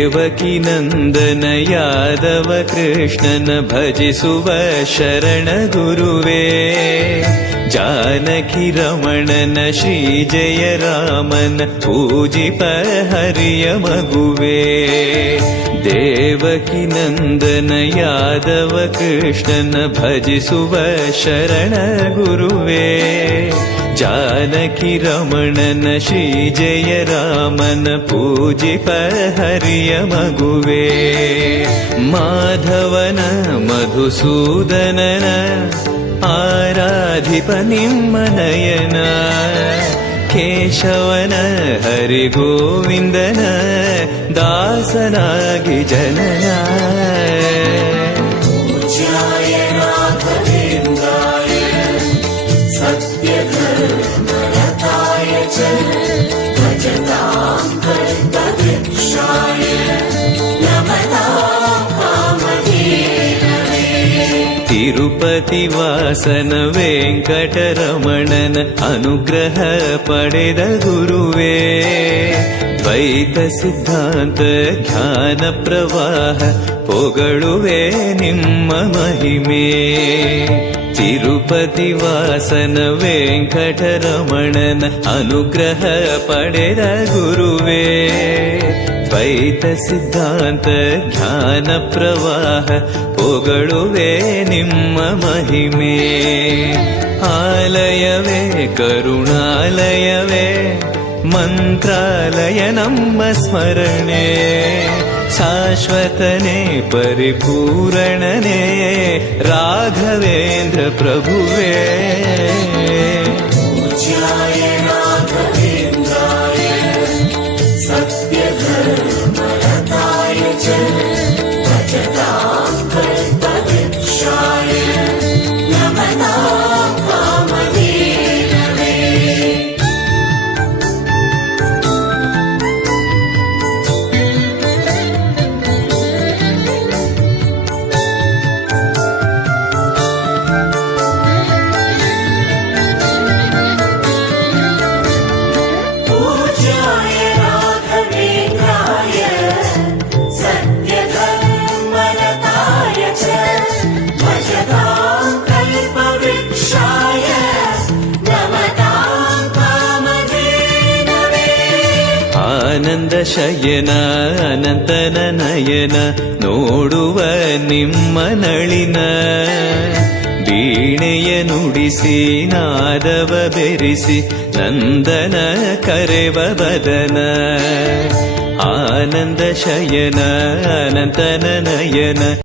ದೇವಕಿ ನಂದನ ಯಾದವ ಕೃಷ್ಣನ ಭಜಿಸುವ ಶರಣ ಗುರುವೇ, ಜಾನಕಿ ರಮಣನ ಶ್ರೀ ಜಯ ರಾಮನ ಪೂಜಿಪ ಹರಿಯ ಮಗುವೇ. ದೇವಕಿ ನಂದನ ಯಾದವ ಕೃಷ್ಣನ ಭಜಿಸುವ ಶರಣ ಗುರುವೇ, ಜಾನಕಿ ರಮಣನ ಶ್ರೀ ಜಯ ರಾಮನ ಪೂಜಿಪ ಹರಿಯ ಮಗುವೇ. ಮಾಧವನ ಮಧುಸೂದನನ ಆರಾಧಿಪ ನಿಮ್ಮ ನಯನ, ಕೇಶವನ ಹರಿ ಗೋವಿಂದನ ದಾಸನಾಗಿ ಜನನ. ತಿರುಪತಿ ವಾಸನ ವೆಂಕಟರಮಣನ ಅನುಗ್ರಹ ಪಡೆದ ಗುರುವೇ, ದ್ವೈತ ಸಿದ್ಧಾಂತ ಜ್ಞಾನ ಪ್ರವಾಹ ಪೊಗಳುವೆ ನಿಮ್ಮ ಮಹಿಮೆ. ತಿರುಪತಿ ವಾಸನ ವೆಂಕಟರಮಣನ ಅನುಗ್ರಹ ಪಡೆದ ಗುರುವೇ, ದ್ವೈತ ಸಿದ್ಧಾಂತ ಜ್ಞಾನ ಪ್ರವಾಹ ಪೊಗಳುವೆ ನಿಮ್ಮ ಮಹಿಮೆ. ಆಲಯವೇ ಕರುಣಾಲಯವೇ ಮಂತ್ರಾಲಯ ನಮ್ಮ ಸ್ಮರಣೆ, ಶಾಶ್ವತನೇ ಪರಿಪೂರಣನೇ ರಾಘವೇಂದ್ರ ಪ್ರಭುವೇ. ಆನಂದ ಶಯನ ಅನಂತನ ನಯನ ನೋಡುವ ನಿಮ್ಮ ನಳಿನ, ವೀಣೆಯ ನುಡಿಸಿ ನಾದವ ಬೆರೆಸಿ ನಂದನ ಕರೆವ ಬದನ. ಆನಂದ ಶಯನ ಅನಂತನ ನಯನ